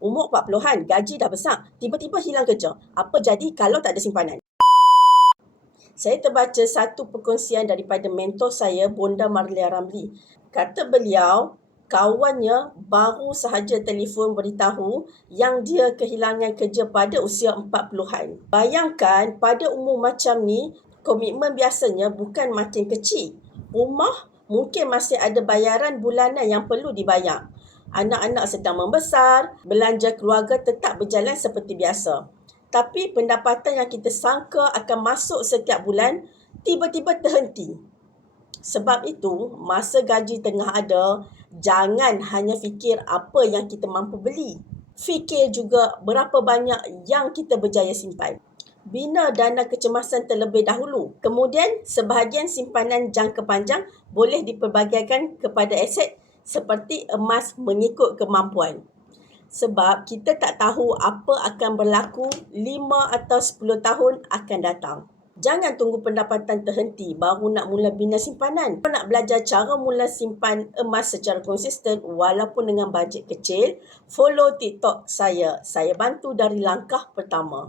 umur 40-an, gaji dah besar, tiba-tiba hilang kerja. Apa jadi kalau tak ada simpanan? Saya terbaca satu perkongsian daripada mentor saya, Bonda Marlia Ramli. Kata beliau, kawannya baru sahaja telefon beritahu yang dia kehilangan kerja pada usia 40-an. Bayangkan pada umur macam ni, komitmen biasanya bukan makin kecil. Rumah mungkin masih ada bayaran bulanan yang perlu dibayar. Anak-anak sedang membesar, belanja keluarga tetap berjalan seperti biasa. Tapi pendapatan yang kita sangka akan masuk setiap bulan, tiba-tiba terhenti. Sebab itu, masa gaji tengah ada, jangan hanya fikir apa yang kita mampu beli. Fikir juga berapa banyak yang kita berjaya simpan. Bina dana kecemasan terlebih dahulu. Kemudian, sebahagian simpanan jangka panjang boleh diperbagaikan kepada aset seperti emas mengikut kemampuan. Sebab kita tak tahu apa akan berlaku 5 atau 10 tahun akan datang. Jangan tunggu pendapatan terhenti baru nak mula bina simpanan. Kalau nak belajar cara mula simpan emas secara konsisten walaupun dengan bajet kecil, follow TikTok saya. Saya bantu dari langkah pertama.